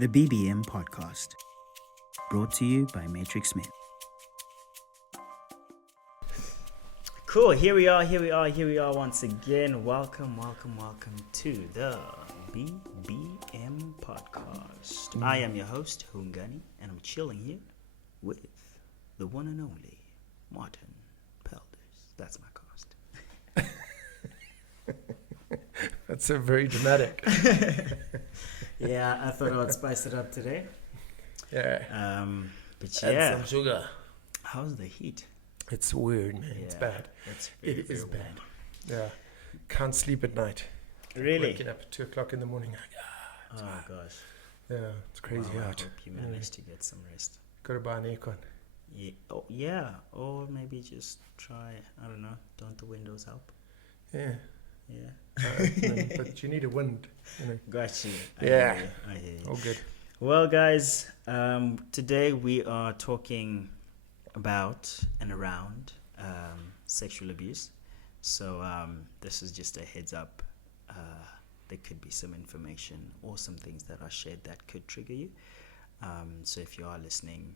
The BBM podcast, brought to you by Matrixmen. Cool, here we are once again. Welcome to the BBM podcast. I am your host, Hungani, and I'm chilling here with the one and only Martin Pelders. That's my cast. That's so very dramatic. Yeah, I thought I would spice it up today. Yeah. But Add yeah, some sugar. how's the heat? It's weird, man. Yeah, It's bad. It is bad. Yeah. Can't sleep at night. Really? Waking up at 2 o'clock in the morning. Like, Oh gosh. yeah, it's crazy Wow, I out. hope you managed to get some rest. Got to buy an aircon. Yeah. Oh, yeah. Or maybe just try, I don't know, don't the windows help? Yeah. Yeah. But you need a wind. Got you. I Yeah. hear you. All good. Well, guys, today we are talking about and around sexual abuse. So this is just a heads up. There could be some information or some things that are shared that could trigger you. So if you are listening,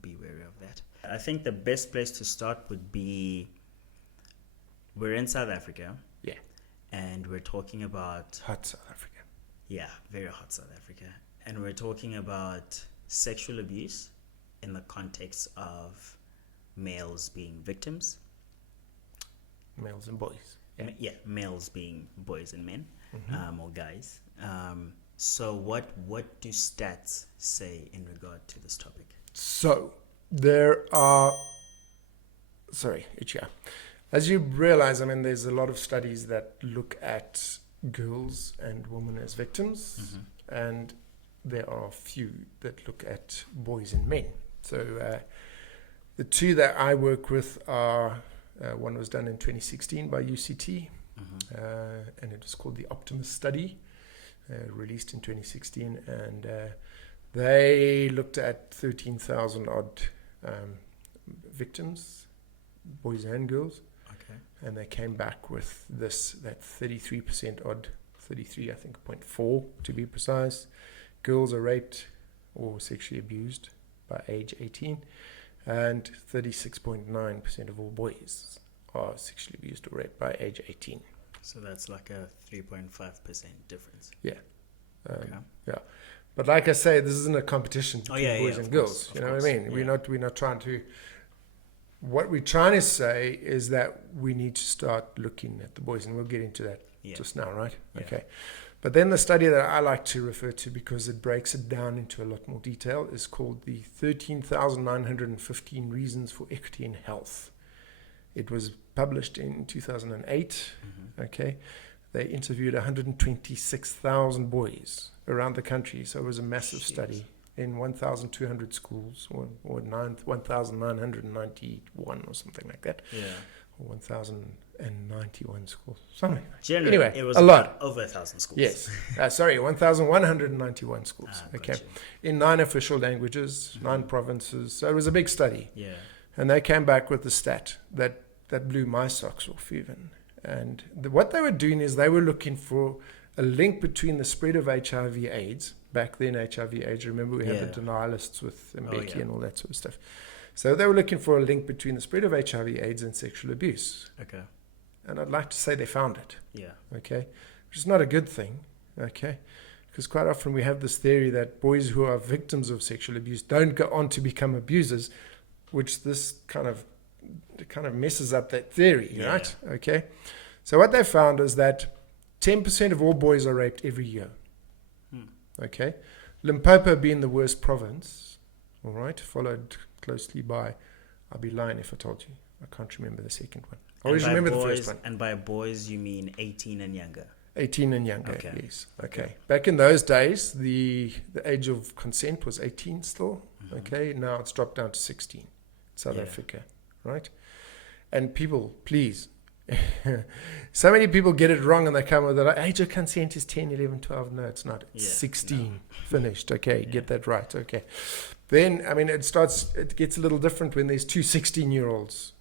be wary of that. I think the best place to start would be, we're in South Africa. Yeah. And we're talking about... Hot South Africa. Yeah, very hot South Africa. And we're talking about sexual abuse in the context of males being victims. Males and boys. Yeah, males being boys and men, Mm-hmm. or guys. So what do stats say in regard to this topic? So, there are... Sorry, yeah. As you realize, there's a lot of studies that look at girls and women as victims, and there are a few that look at boys and men. So the two that I work with are, one was done in 2016 by UCT, and it was called the Optimus Study, released in 2016, and they looked at 13,000 odd victims, boys and girls. And they came back with that 33% odd, 33, I think, 0.4 to be precise. Girls are raped or sexually abused by age 18, and 36.9% of all boys are sexually abused or raped by age 18. So that's like a 3.5% difference. Yeah. Okay. Yeah. But like I say, this isn't a competition between boys and girls. Course, you know what I mean? Yeah. We're not trying to... What we're trying to say is that we need to start looking at the boys, and we'll get into that just now, right? Yeah. Okay. But then the study that I like to refer to, because it breaks it down into a lot more detail, is called the 13,915 Reasons for Equity in Health. It was published in 2008. Okay. They interviewed 126,000 boys around the country, so it was a massive study. In 1,200 schools, or 1,991 or something like that. Yeah. Or 1,091 schools. Something like that. Generally, anyway, it was a lot. Over 1,000 schools. Yes. 1,191 schools. Okay. In 9 official languages, 9 provinces. So it was a big study. Yeah. And they came back with a stat that blew my socks off even. And what they were doing is they were looking for a link between the spread of HIV/AIDS. Back then, HIV/AIDS, remember we had the denialists with Mbeki and all that sort of stuff. So they were looking for a link between the spread of HIV/AIDS and sexual abuse. Okay. And I'd like to say they found it. Yeah. Okay. Which is not a good thing. Okay. Because quite often we have this theory that boys who are victims of sexual abuse don't go on to become abusers, which this kind of messes up that theory, right? Okay. So what they found is that 10% of all boys are raped every year. Okay. Limpopo being the worst province, all right, followed closely by, I'd be lying if I told you. I can't remember the second one. I always remember the first one. And by boys, you mean 18 and younger? 18 and younger, Okay. yes. Okay. Back in those days, the age of consent was 18 still. Okay. Now it's dropped down to 16 in South Africa, right? And people, please, so many people get it wrong and they come with the age of consent is 10, 11, 12. No, it's not. It's 16. Finished. Okay, get that right. Okay. Then, it gets a little different when there's two 16-year-olds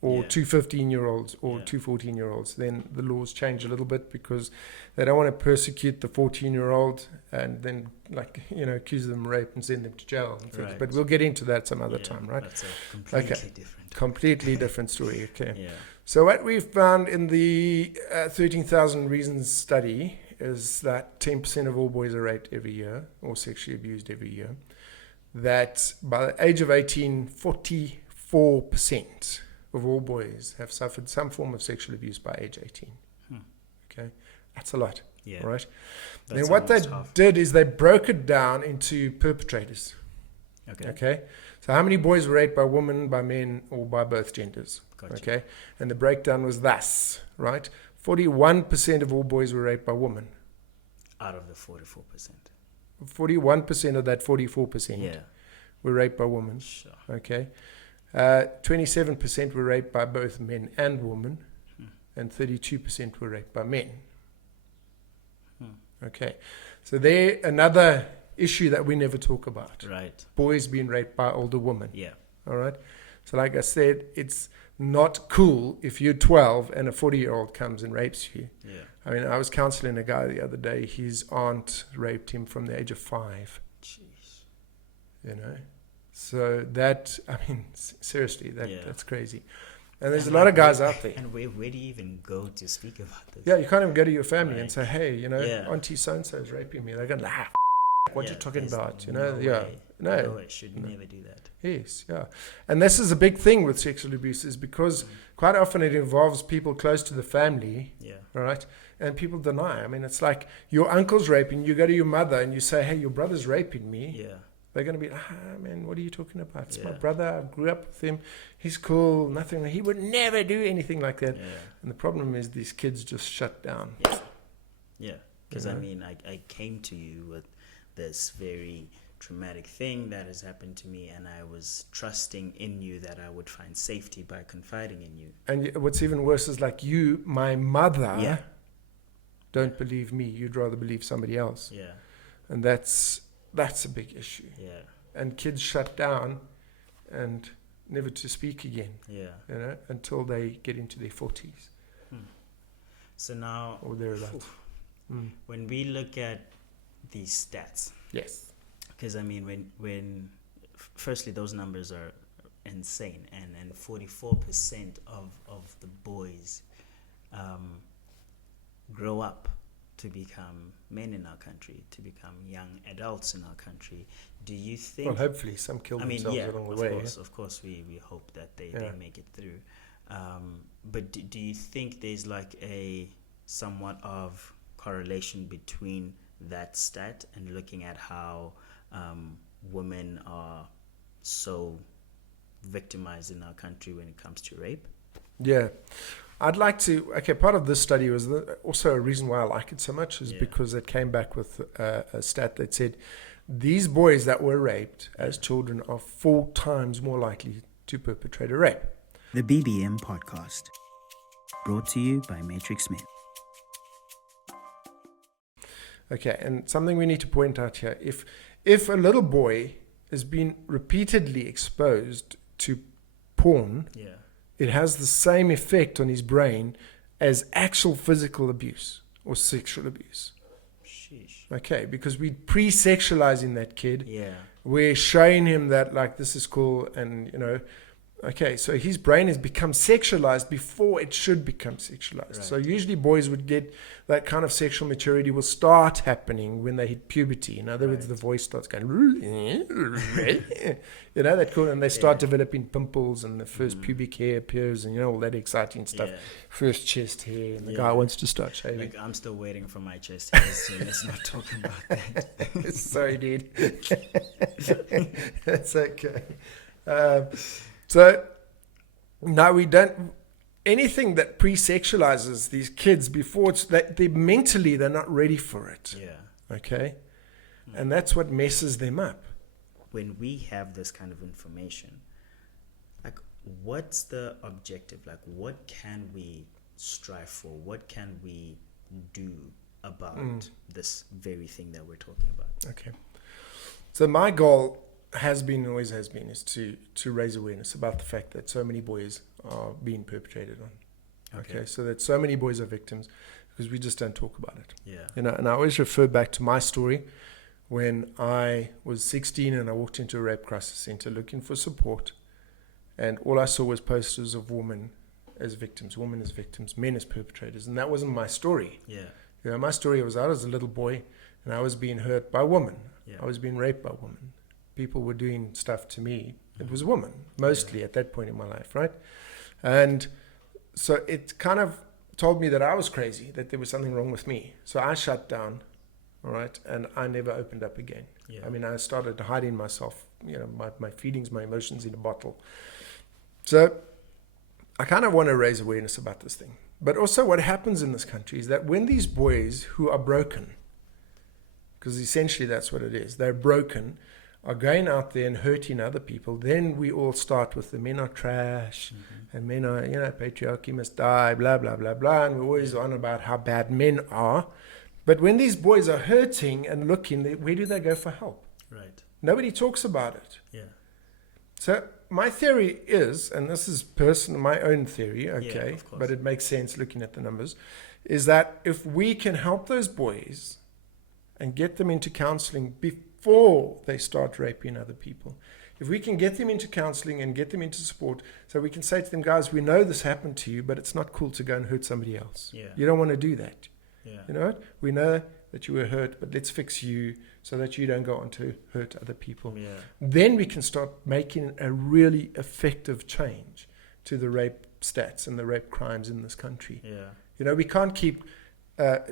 or Yeah. two 15-year-olds or Yeah. two 14-year-olds, then the laws change a little bit because they don't want to persecute the 14-year-old and then, like, accuse them of rape and send them to jail and things. Right. But we'll get into that some other Yeah, time, right? That's a completely different. Completely different story. Okay. Yeah. So what we found in the 13,000 Reasons study is that 10% of all boys are raped every year or sexually abused every year. That by the age of 18, 44% of all boys have suffered some form of sexual abuse by age 18. Okay, that's a lot. Yeah. Right. That's Then what they almost half. did is they broke it down into perpetrators. Okay. Okay. So how many boys were raped by women, by men, or by both genders? Gotcha. Okay. And the breakdown was thus, right? 41% of all boys were raped by women. Out of the 44%. 41% of that 44% Yeah. were raped by women. Sure. Okay. 27% were raped by both men and women, and 32% were raped by men. Okay. So there, another issue that we never talk about. Right. Boys being raped by older women. Yeah. All right. So like I said, it's not cool if you're 12 and a 40-year-old comes and rapes you. Yeah. I mean, I was counseling a guy the other day. His aunt raped him from the age of 5. Jeez. So that, I mean, seriously, Yeah. that's crazy. And there's And a lot of like, guys out there. And where do you even go to speak about this? Yeah, you can't even go to your family Right. and say, hey, Yeah. Auntie so-and-so is raping me. They're going, what Yeah, you talking there's about? No Yeah. way. No. No, it should never do that. Yes, yeah. And this is a big thing with sexual abuse is because quite often it involves people close to the family, Yeah. all right? And people deny. I mean, it's like your uncle's raping, you go to your mother and you say, hey, your brother's raping me. Yeah. They're going to be, man, what are you talking about? It's my Yeah. brother. I grew up with him. He's cool. Nothing. He would never do anything like that. Yeah. And the problem is these kids just shut down. Yeah. Yeah. Because You I know? mean, I came to you with this very traumatic thing that has happened to me, and I was trusting in you that I would find safety by confiding in you. And what's even worse is like you, my mother, Yeah. don't believe me. You'd rather believe somebody else. Yeah. And that's a big issue. Yeah. And kids shut down and never to speak again, Yeah. until they get into their 40s So now, or thereabouts. when we look at these stats, Yes. because I mean, when firstly those numbers are insane, and 44% of the boys grow up to become men in our country, to become young adults in our country. Do you think? Well, hopefully some kill I mean, themselves yeah, along the way. of course, we hope that they Yeah. make it through. But do you think there's like a somewhat of correlation between that stat and looking at how women are so victimized in our country when it comes to rape? Yeah. I'd like to, part of this study was also a reason why I like it so much is Yeah. because it came back with a stat that said these boys that were raped as children are 4 times more likely to perpetrate a rape. The BBM podcast, brought to you by Matrixmen. Okay, and something we need to point out here, if a little boy has been repeatedly exposed to porn, Yeah. it has the same effect on his brain as actual physical abuse or sexual abuse. Sheesh. Okay, because we pre-sexualizing that kid. Yeah. We're showing him that, like, this is cool, and, okay, so his brain has become sexualized before it should become sexualized. Right. So usually boys would get that kind of sexual maturity will start happening when they hit puberty. In other words, the voice starts going, that cool, and they start developing pimples, and the first pubic hair appears, and all that exciting stuff. Yeah. First chest hair, and the Yeah. guy wants to start shaving. Like, I'm still waiting for my chest hairs, so let's not talk about that. Sorry, dude. That's okay. So now we don't, anything that pre-sexualizes these kids before it's that they're not ready for it. Yeah. Okay. And that's what messes them up. When we have this kind of information, like, what's the objective? Like, what can we strive for? What can we do about this very thing that we're talking about? Okay. So my goal has been and always has been is to raise awareness about the fact that so many boys are being perpetrated on. Okay, so that so many boys are victims because we just don't talk about it. Yeah. You know, and I always refer back to my story when I was 16 and I walked into a rape crisis center looking for support, and all I saw was posters of women as victims, men as perpetrators, and that wasn't my story. Yeah. You know, my story was I was a little boy and I was being hurt by a woman. Yeah. I was being raped by a woman. People were doing stuff to me. It was a woman, mostly at that point in my life, right? And so it kind of told me that I was crazy, that there was something wrong with me. So I shut down, all right, and I never opened up again. Yeah. I mean, I started hiding myself, you know, my feelings, my emotions in a bottle. So I kind of want to raise awareness about this thing. But also what happens in this country is that when these boys who are broken, because essentially that's what it is, they're broken, are going out there and hurting other people, then we all start with the men are trash, and men are, you know, patriarchy must die, blah, blah, blah, blah, and we're always on about how bad men are. But when these boys are hurting and looking, where do they go for help? Right. Nobody talks about it. Yeah. So my theory is, and this is my own theory, okay, of course. but it makes sense looking at the numbers, is that if we can help those boys and get them into counseling before they start raping other people, if we can get them into counseling and get them into support, so we can say to them, guys, we know this happened to you, but it's not cool to go and hurt somebody else. Yeah. You don't want to do that. Yeah. You know what? We know that you were hurt, but let's fix you so that you don't go on to hurt other people. Yeah. Then we can start making a really effective change to the rape stats and the rape crimes in this country. Yeah. You know, we can't keep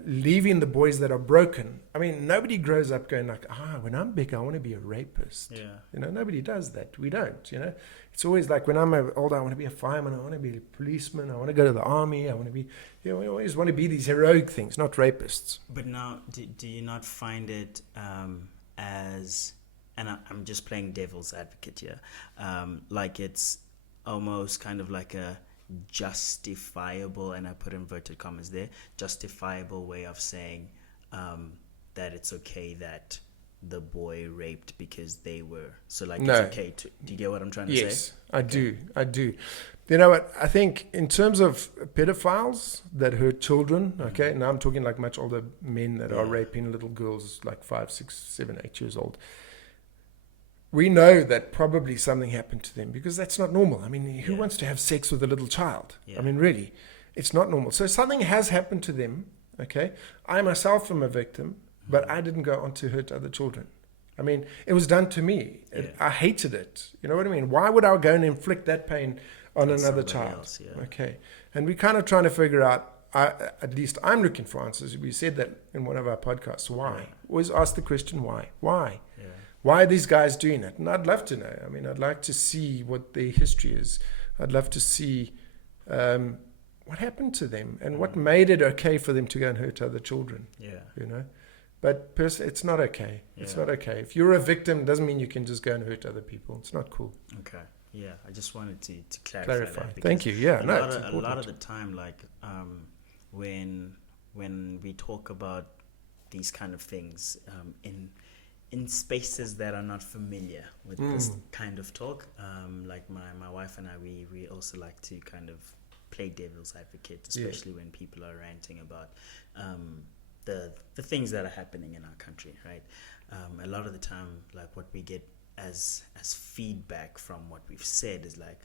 leaving the boys that are broken. I mean, nobody grows up going like, when I'm big, I want to be a rapist. Yeah. You know, nobody does that. We don't, you know. It's always like when I'm older, I want to be a fireman, I want to be a policeman, I want to go to the army, I want to be, you know, we always want to be these heroic things, not rapists. But now, do you not find it as, and I'm just playing devil's advocate here, like it's almost kind of like a justifiable, and I put inverted commas there, justifiable way of saying that it's okay that the boy raped because they were, so like No. it's okay to, do you get what I'm trying to say? Yes, I do. You know what, I think in terms of pedophiles that hurt children, okay, now I'm talking like much older men that are raping little girls like 5, 6, 7, 8 years old. We know that probably something happened to them because that's not normal. I mean, who wants to have sex with a little child? Yeah. I mean, really, it's not normal. So something has happened to them, okay? I myself am a victim, but I didn't go on to hurt other children. I mean, it was done to me. I hated it. You know what I mean? Why would I go and inflict that pain on another child? Else, Okay. And we're kind of trying to figure out, at least I'm looking for answers. We said that in one of our podcasts. Why? Right. Always ask the question, why? Why? Yeah. Why are these guys doing it? And I'd love to know. I mean, I'd like to see what their history is. I'd love to see what happened to them and what made it okay for them to go and hurt other children. Yeah. You know? But it's not okay. It's Yeah. not okay. If you're a victim, doesn't mean you can just go and hurt other people. It's not cool. Okay. Yeah, I just wanted to clarify that. Thank you. Yeah, a no, lot it's of, a important. lot of the time, like when we talk about these kind of things in spaces that are not familiar with this kind of talk, like my wife and I, we also like to kind of play devil's advocate, especially when people are ranting about the things that are happening in our country, right? A lot of the time, like what we get as feedback from what we've said is like,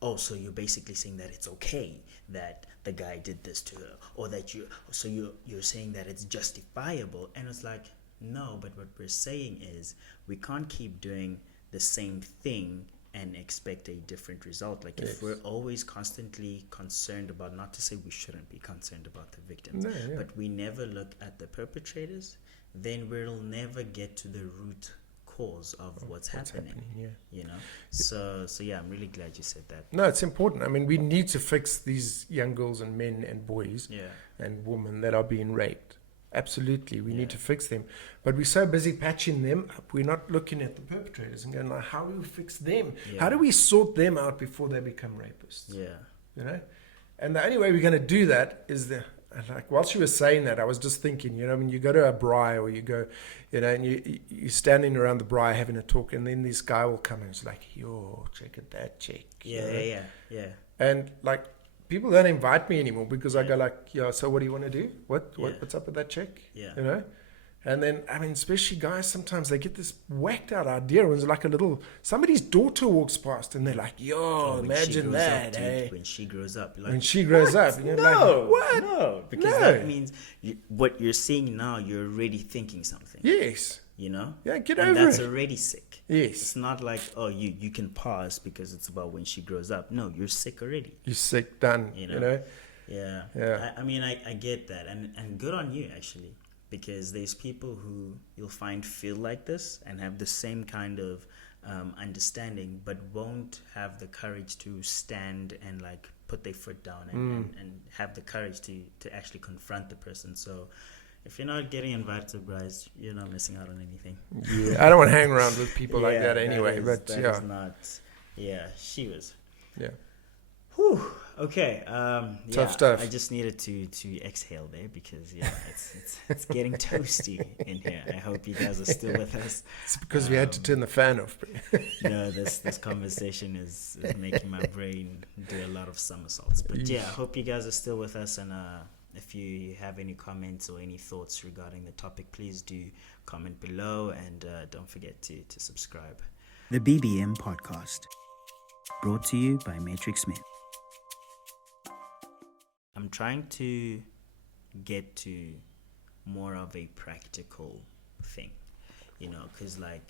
oh, so you're basically saying that it's okay that the guy did this to her, or that you're saying that it's justifiable, and it's like, no, but what we're saying is we can't keep doing the same thing and expect a different result. Like if we're always constantly concerned about, not to say we shouldn't be concerned about the victims, but we never look at the perpetrators, then we'll never get to the root cause of what's happening. You know, so yeah, I'm really glad you said that. No, it's important. I mean, we need to fix these young girls and men and boys and women that are being raped. Absolutely, we need to fix them. But we're so busy patching them up, we're not looking at the perpetrators and going like, how do we fix them? How do we sort them out before they become rapists? Yeah. You know? And the only way we're going to do that is And like while she was saying that, I was just thinking, when you go to a braai or you go, and you're standing around the braai having a talk, and then this guy will come and it's like, yo, check at that chick. Yeah. And like people don't invite me anymore because I go like, yeah, so what do you want to do? What's up with that chick? Yeah. And then, especially guys, sometimes they get this whacked out idea when it's like somebody's daughter walks past and they're like, yo, imagine that, hey. When she grows up. Like, when she grows up. And you're like, what? No. Because that means what you're seeing now, you're already thinking something. Yes. Yeah, get over it. And that's already sick. Yes. It's not like, you can pause because it's about when she grows up. No, you're sick already. You're sick, done, Yeah. I get that. And good on you, actually. Because there's people who you'll find feel like this and have the same kind of understanding, but won't have the courage to stand and like put their foot down and have the courage to actually confront the person. So if you're not getting invited to brides, you're not missing out on anything. Yeah, I don't want to hang around with people like that anyway. That is not. Yeah, she was. Yeah. Whew. Okay. Tough stuff. I just needed to exhale there because it's getting toasty in here. I hope you guys are still with us. It's because we had to turn the fan off. No, this conversation is making my brain do a lot of somersaults. But yeah, I hope you guys are still with us. And if you have any comments or any thoughts regarding the topic, please do comment below and don't forget to subscribe. The BBM Podcast, brought to you by Matrixmen. I'm trying to get to more of a practical thing, because like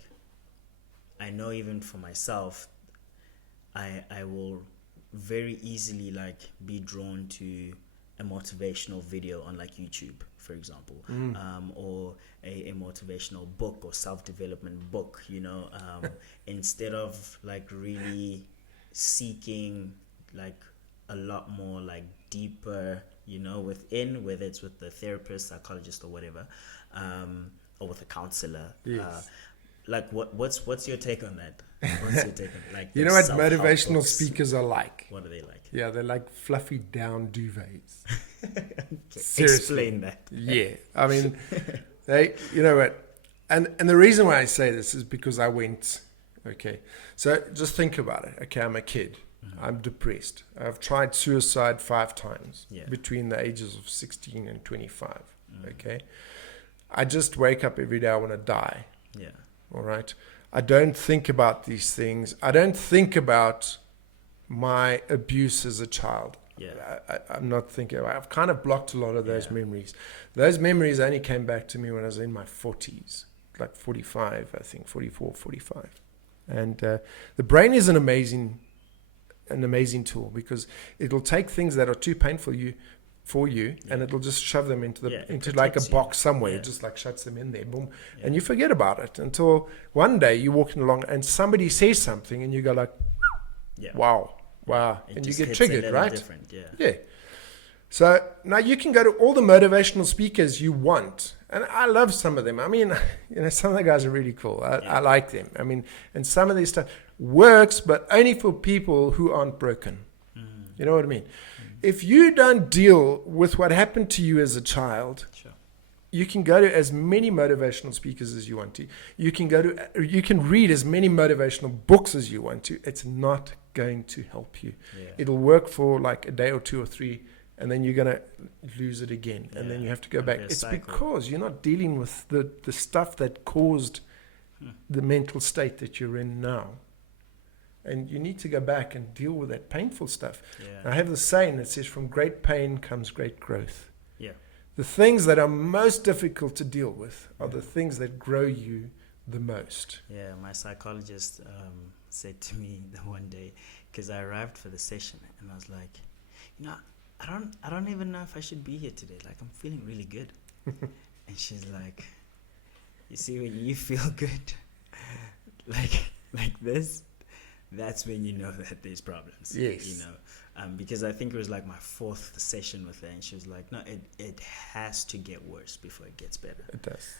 I know even for myself, I will very easily like be drawn to a motivational video on like YouTube, for example, or a motivational book or self-development book, instead of like really seeking like a lot more like deeper, within, whether it's with the therapist, psychologist, or whatever, or with a counselor. Yes. Like what's your take on that? What's your take on like? You know what motivational speakers are like? What are they like? Yeah, they're like fluffy down duvets. Okay. Explain that. Yeah, I mean, you know what? And the reason why I say this is because I went. Okay, so just think about it. Okay, I'm a kid. I'm depressed. I've tried suicide 5 times between the ages of 16 and 25. Okay. I just wake up every day. I want to die. Yeah. All right. I don't think about these things. I don't think about my abuse as a child. Yeah. I'm not thinking. I've kind of blocked a lot of those memories. Those memories only came back to me when I was in my 40s, like 45, I think, 44, 45. And the brain is an amazing tool because it'll take things that are too painful for you and it'll just shove them into like a box somewhere. It just like shuts them in there, boom, and you forget about it until one day you're walking along and somebody says something and you go like, wow, and you get triggered, right? Yeah. So now you can go to all the motivational speakers you want. And I love some of them. I mean, some of the guys are really cool. I like them. I mean, and some of this stuff works, but only for people who aren't broken. You know what I mean? If you don't deal with what happened to you as a child, you can go to as many motivational speakers as you want to. You can read as many motivational books as you want to. It's not going to help you. It'll work for like a day or 2 or 3. And then you're going to lose it again. And then you have to go back. It's because you're not dealing with the stuff that caused the mental state that you're in now. And you need to go back and deal with that painful stuff. I have the saying that says, from great pain comes great growth. The things that are most difficult to deal with are the things that grow you the most. Yeah, my psychologist said to me the one day, because I arrived for the session, and I was like, I don't even know if I should be here today. Like, I'm feeling really good. And she's like, you see, when you feel good, like this, that's when you know that there's problems. Yes. Because I think it was like my 4th session with her, and she was like, no, it has to get worse before it gets better. It does.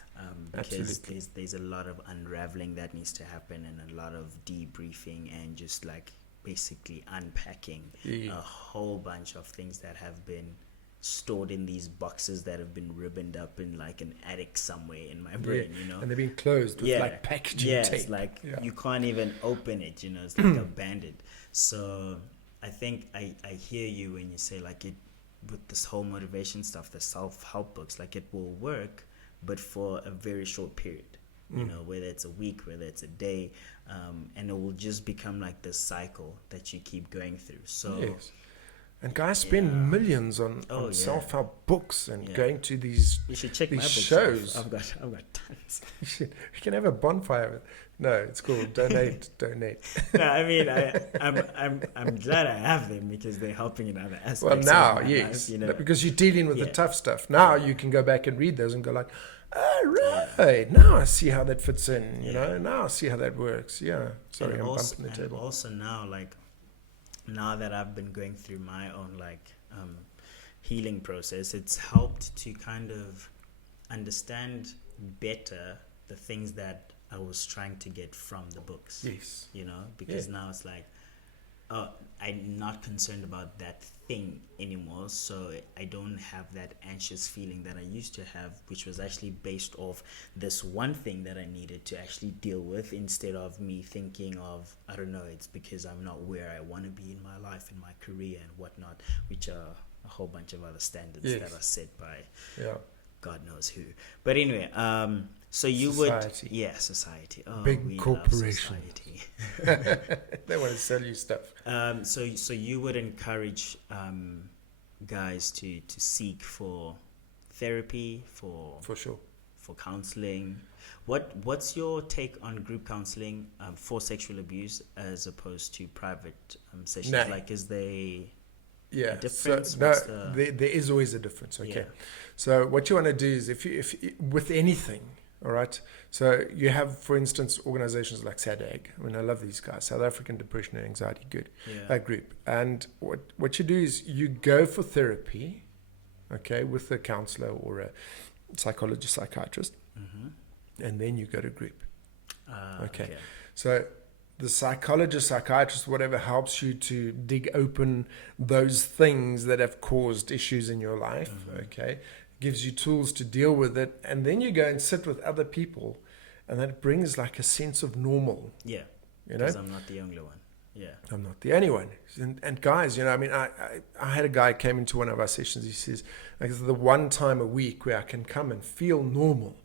Because there's a lot of unraveling that needs to happen, and a lot of debriefing, and just like basically unpacking a whole bunch of things that have been stored in these boxes that have been ribboned up in like an attic somewhere in my brain, you know. And they've been closed with like packaging tape. It's like you can't even open it, you know. It's like abandoned. So I think I hear you when you say like it with this whole motivation stuff, the self-help books, like it will work, but for a very short period. You know, whether it's a week, whether it's a day, and it will just become like this cycle that you keep going through. So. Yes. And guys spend millions on self-help books and going to these you should check these my shows. I've got tons. You can have a bonfire. No, it's cool. Donate. No, I mean I'm glad I have them because they're helping in other aspects. Well, now of my life, you know? because you're dealing with the tough stuff. Now you can go back and read those and go like, oh, right. Now I see how that fits in. You know. Now I see how that works. Yeah. Sorry, I'm bumping the table. And also now, like. Now that I've been going through my own healing process, it's helped to kind of understand better the things that I was trying to get from the books. Yes. You know, because now it's like, I'm not concerned about that thing anymore, so I don't have that anxious feeling that I used to have, which was actually based off this one thing that I needed to actually deal with, instead of me thinking of, I don't know, it's because I'm not where I want to be in my life, in my career and whatnot, which are a whole bunch of other standards that are set by God knows who. But anyway, so you society. Society. Oh, big corporation. They want to sell you stuff. So you would encourage guys to seek for therapy, for sure, for counseling. What's your take on group counseling for sexual abuse as opposed to private sessions? No. Like, is there a difference? So, there is always a difference. Okay, so what you want to do is if with anything. All right. So you have, for instance, organizations like SADAG. I mean, I love these guys. South African Depression and Anxiety Group. And what you do is you go for therapy, okay, with a counselor or a psychologist, psychiatrist, and then you go to group. Okay. So the psychologist, psychiatrist, whatever, helps you to dig open those things that have caused issues in your life. Okay. Gives you tools to deal with it, and then you go and sit with other people, and that brings like a sense of normal. Yeah, you know, because I'm not the only one. Yeah, I'm not the only one. And guys, you know, I mean, I had a guy came into one of our sessions. He says, like, the one time a week where I can come and feel normal.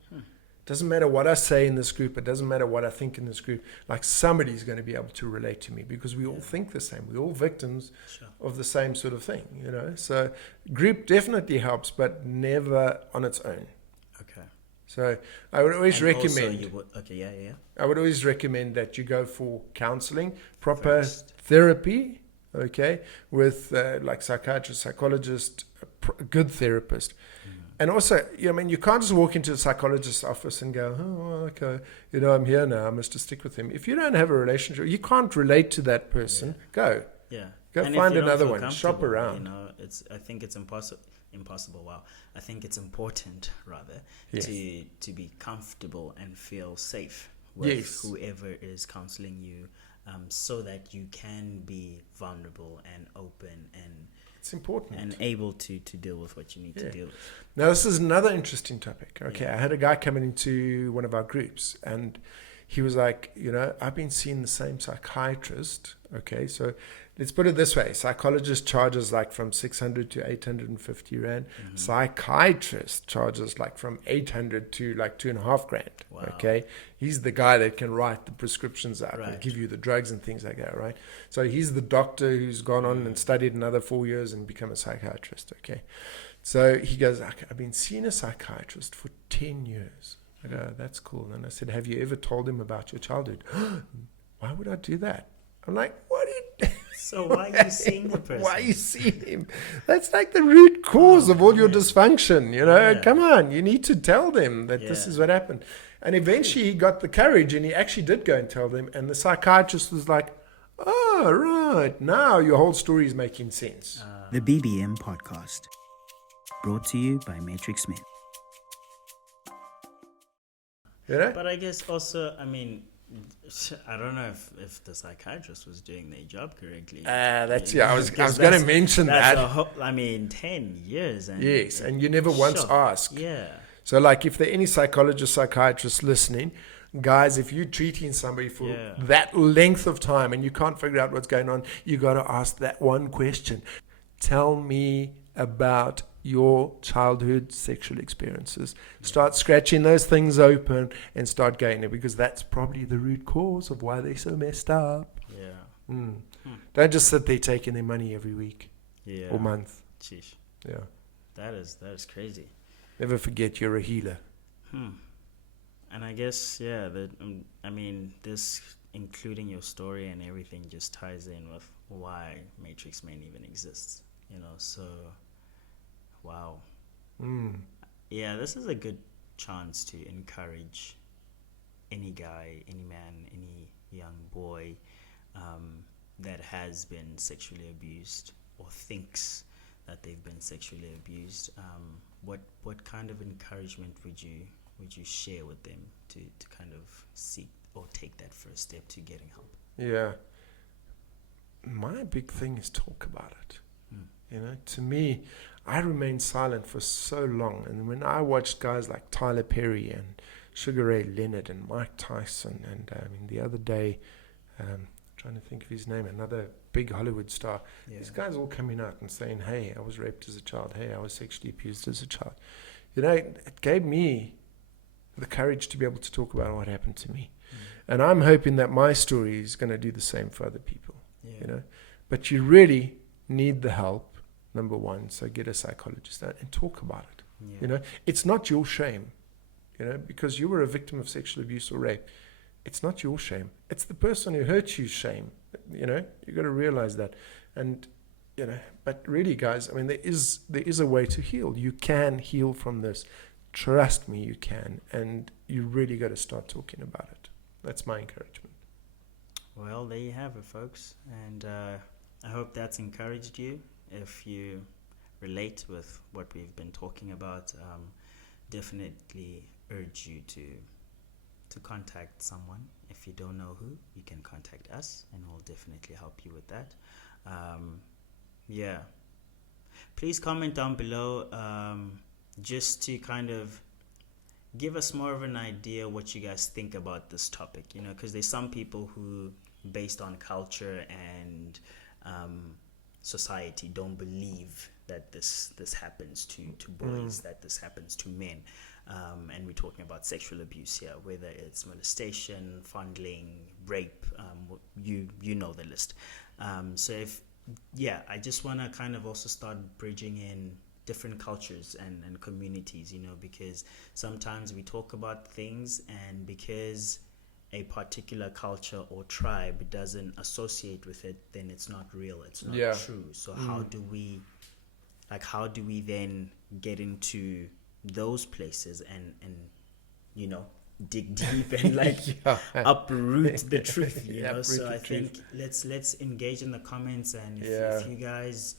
Doesn't matter what I say in this group. It doesn't matter what I think in this group. Like, somebody's going to be able to relate to me because we all think the same. We're all victims of the same sort of thing, you know. So group definitely helps, but never on its own. Okay. So I would always recommend. I would always recommend that you go for counseling, proper therapy, okay, with like psychiatrist, psychologist, a good therapist. And also, you know, I mean, you can't just walk into a psychologist's office and go, oh, okay, you know, I'm here now, I must just stick with him. If you don't have a relationship, you can't relate to that person, go. Yeah. Go and find another one, shop around. You know, I think it's impossible. Wow. I think it's important, rather, to be comfortable and feel safe with whoever is counseling you, so that you can be vulnerable and open and it's important. And able to deal with what you need to deal with. Now, this is another interesting topic. Okay, I had a guy coming into one of our groups, and he was like, you know, I've been seeing the same psychiatrist. Okay, so let's put it this way. Psychologist charges like from 600 to 850 Rand. Psychiatrist charges like from 800 to like 2.5 grand. Wow. Okay. He's the guy that can write the prescriptions out and give you the drugs and things like that, right? So he's the doctor who's gone on and studied another 4 years and become a psychiatrist. Okay. So he goes, I've been seeing a psychiatrist for 10 years. I go, that's cool. And I said, have you ever told him about your childhood? Why would I do that? I'm like, what did So why are you seeing the person? Why are you seeing him? That's like the root cause of all your dysfunction, you know? Yeah. Come on, you need to tell them that this is what happened. And eventually he got the courage and he actually did go and tell them. And the psychiatrist was like, oh, right, now your whole story is making sense. The BBM Podcast, brought to you by Matrixmen. You know? But I guess also, I mean, I don't know if the psychiatrist was doing their job correctly. I was Because going to that's- mention That's that. a whole, I mean, 10 years. And Yes, and you never once Sure. ask. Yeah. So, like, if there are any psychologists, psychiatrists listening, guys, if you're treating somebody for Yeah. that length of time and you can't figure out what's going on, you got to ask that one question. Tell me about your childhood sexual experiences. Start scratching those things open and start going there, because that's probably the root cause of why they're so messed up. Yeah. Don't just sit there taking their money every week Yeah. or month. Sheesh. Yeah. That is crazy. Never forget you're a healer. And I guess, yeah, I mean, this, including your story and everything, just ties in with why Matrixmen even exists. So, wow. Yeah, this is a good chance to encourage any guy, any man, any young boy that has been sexually abused or thinks that they've been sexually abused. What kind of encouragement would you share with them to kind of seek or take that first step to getting help? Yeah. My big thing is talk about it. To me, I remained silent for so long. And when I watched guys like Tyler Perry and Sugar Ray Leonard and Mike Tyson, and the other day, trying to think of his name, another big Hollywood star, these guys all coming out and saying, hey, I was raped as a child. Hey, I was sexually abused as a child. It gave me the courage to be able to talk about what happened to me. And I'm hoping that my story is going to do the same for other people. But you really need the help, number one. So get a psychologist and talk about it. It's not your shame, because you were a victim of sexual abuse or rape. It's not your shame. It's the person who hurt you's shame. You got to realize that. And but really, guys, there is a way to heal. You can heal from this. Trust me, you can. And you really got to start talking about it. That's my encouragement. Well, there you have it, folks. And I hope that's encouraged you. If you relate with what we've been talking about, definitely urge you to contact someone. If you don't know who, you can contact us, and we'll definitely help you with that. Please comment down below, just to kind of give us more of an idea what you guys think about this topic, because there's some people who, based on culture and society, don't believe that this happens to boys, that this happens to men. And we're talking about sexual abuse here, whether it's molestation, fondling, rape, you know the list. I just want to kind of also start bridging in different cultures and communities, because sometimes we talk about things, and because a particular culture or tribe doesn't associate with it, then it's not real, it's not true. So how do we then get into those places and dig deep and uproot the truth, so I think let's engage in the comments, and if you guys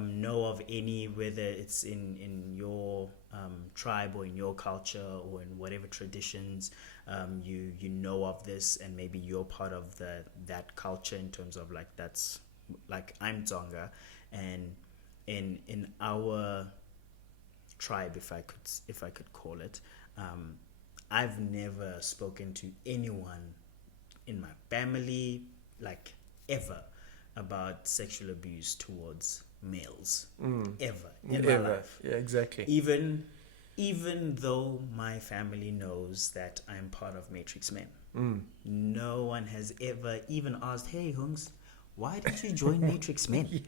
know of any, whether it's in your tribe or in your culture or in whatever traditions you know of this, and maybe you're part of that culture, in terms of that's I'm Tsonga, and in our tribe, if I could call it, I've never spoken to anyone in my family ever about sexual abuse towards males, ever in my life. Yeah, exactly. Even though my family knows that I'm part of Matrixmen, no one has ever even asked, hey Hungs, why did you join Matrixmen?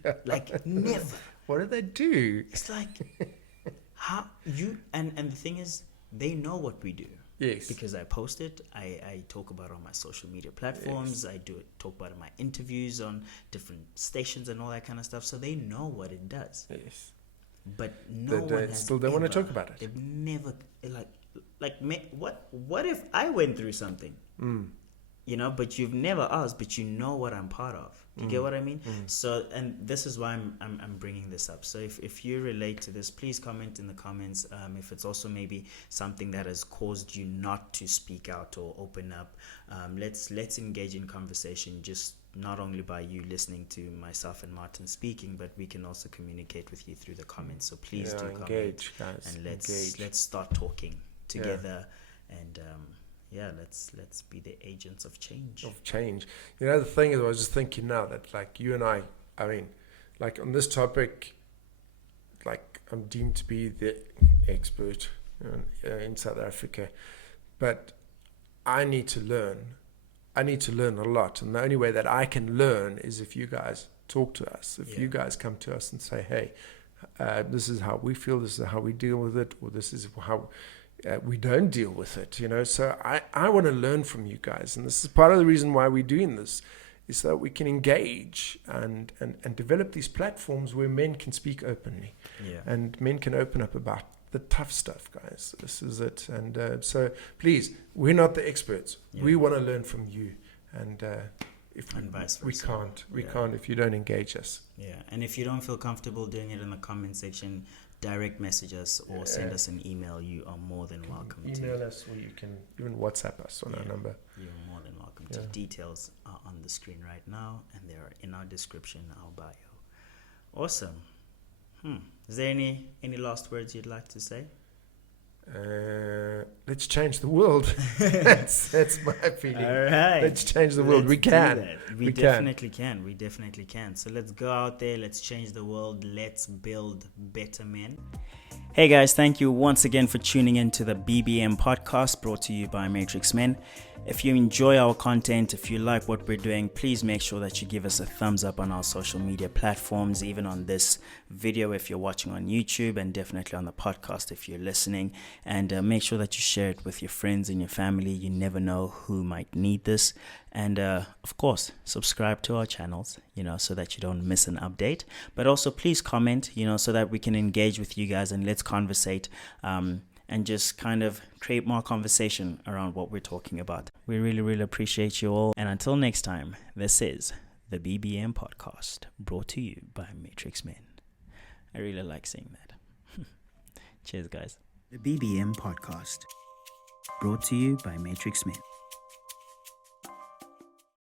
Never. What did they do? It's how you, and the thing is, they know what we do. Yes. Because I post it, I talk about it on my social media platforms, I talk about it in my interviews on different stations and all that kind of stuff, so they know what it does. Yes. But no one has still don't want to talk about it. They've never, what if I went through something? you know, but you've never asked, but you know what I'm part of. You get what I mean? So, and this is why I'm bringing this up. So if you relate to this, please comment in the comments. If it's also maybe something that has caused you not to speak out or open up, let's engage in conversation, just not only by you listening to myself and Martin speaking, but we can also communicate with you through the comments. So please do engage, comment, guys. and let's start talking together. And let's be the agents of change. You know, the thing is, I was just thinking now that, like, you and I mean, like, on this topic, like, I'm deemed to be the expert in South Africa, but I need to learn a lot, and the only way that I can learn is if you guys talk to us, if you guys come to us and say, hey, this is how we feel, this is how we deal with it, or this is how we don't deal with it, you know. So I want to learn from you guys, and this is part of the reason why we're doing this, is so that we can engage and develop these platforms where men can speak openly, and men can open up about the tough stuff, guys. This is it. And so please, we're not the experts. We want to learn from you, and vice versa. We can't if you don't engage us. And if you don't feel comfortable doing it in the comment section, direct message us or send us an email. You are more than welcome to email us, or you can even WhatsApp us on our number. You're more than welcome to. Details are on the screen right now, and they are in our description, our bio. Awesome. Is there any last words you'd like to say? Let's change the world. that's my feeling. All right. Let's change the world. We can. We definitely can. So let's go out there. Let's change the world. Let's build better men. Hey guys, thank you once again for tuning in to the BBM podcast brought to you by Matrixmen. If you enjoy our content, if you like what we're doing, please make sure that you give us a thumbs up on our social media platforms, even on this video if you're watching on YouTube, and definitely on the podcast if you're listening. And make sure that you share it with your friends and your family. You never know who might need this. And of course, subscribe to our channels, you know, so that you don't miss an update. But also please comment, you know, so that we can engage with you guys and let's conversate. And just kind of create more conversation around what we're talking about. We really, really appreciate you all. And until next time, this is the BBM podcast brought to you by Matrixmen. I really like saying that. Cheers, guys. The BBM podcast brought to you by Matrixmen.